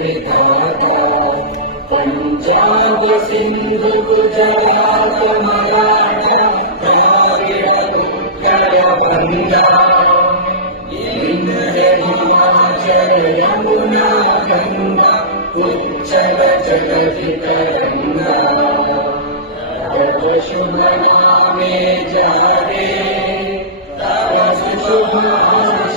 विधाता पंजाब सिंधु गुजरात मराठा द्राविड उत्कल बंगा इंद्र हिमाचल यमुना गंगा उच्चल जगति तरंगा तव शुभ नामे जारे तव शुभ